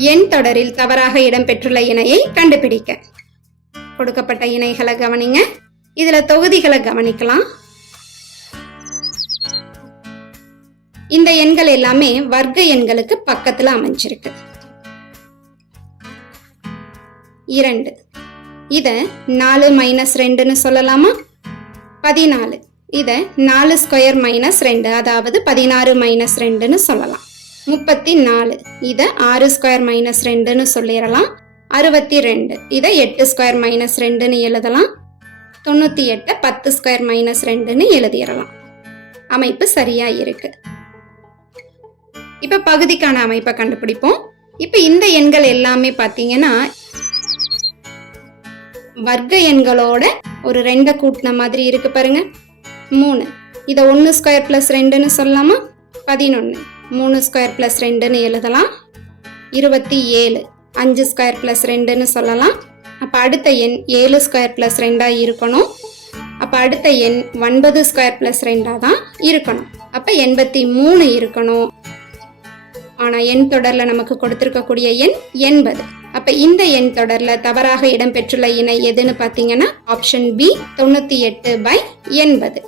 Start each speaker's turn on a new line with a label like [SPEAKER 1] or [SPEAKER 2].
[SPEAKER 1] எண் தொடரில் தவறாக இடம்பெற்றுள்ள இணையை கண்டுபிடிக்க. கொடுக்கப்பட்ட இணைகளை கவனிங்க. இதுல தொகுதிகளை கவனிக்கலாம். இந்த எண்கள் எல்லாமே வர்க்க எண்களுக்கு பக்கத்துல அமைஞ்சிருக்கு. இரண்டு. இத நாலு மைனஸ் ரெண்டுன்னு சொல்லலாமா? பதினாலு. இத நாலு ஸ்கொயர் மைனஸ் ரெண்டு அதாவது பதினாறு மைனஸ் ரெண்டுன்னு சொல்லலாம். முப்பத்தி நாலு இதை ஆறு ஸ்கொயர் மைனஸ் ரெண்டுன்னு சொல்லிடலாம். அறுபத்தி ரெண்டு இதை எட்டு ஸ்கொயர் மைனஸ் ரெண்டுன்னு எழுதலாம். தொண்ணூற்றி எட்டை பத்து ஸ்கொயர் மைனஸ் ரெண்டுன்னு எழுதிடலாம். அமைப்பு சரியா இருக்கு. இப்போ பகுதிக்கான அமைப்பை கண்டுபிடிப்போம். இப்போ இந்த எண்கள் எல்லாமே பார்த்தீங்கன்னா வர்க்க எண்களோட ஒரு ரெண்டை கூட்டின மாதிரி இருக்கு பாருங்க. மூணு. இதை ஒன்று ஸ்கொயர் ப்ளஸ் ரெண்டுன்னு சொல்லலாமா? பதினொன்று மூணு ஸ்கொயர் ப்ளஸ் ரெண்டுன்னு எழுதலாம். இருபத்தி ஏழு அஞ்சு ஸ்கொயர் ப்ளஸ் ரெண்டுன்னு சொல்லலாம். அப்போ அடுத்த எண் ஏழு ஸ்கொயர் ப்ளஸ் ரெண்டாக இருக்கணும். அப்போ அடுத்த எண் ஒன்பது ஸ்கொயர் ப்ளஸ் ரெண்டாக தான் இருக்கணும். அப்போ எண்பத்தி மூணு இருக்கணும். ஆனால் எண் தொடரில் நமக்கு கொடுத்துருக்கக்கூடிய எண் எண்பது. அப்போ இந்த எண் தொடரில் தவறாக இடம்பெற்றுள்ள இணை எதுன்னு பார்த்தீங்கன்னா ஆப்ஷன் பி தொண்ணூற்றி எட்டு பை எண்பது.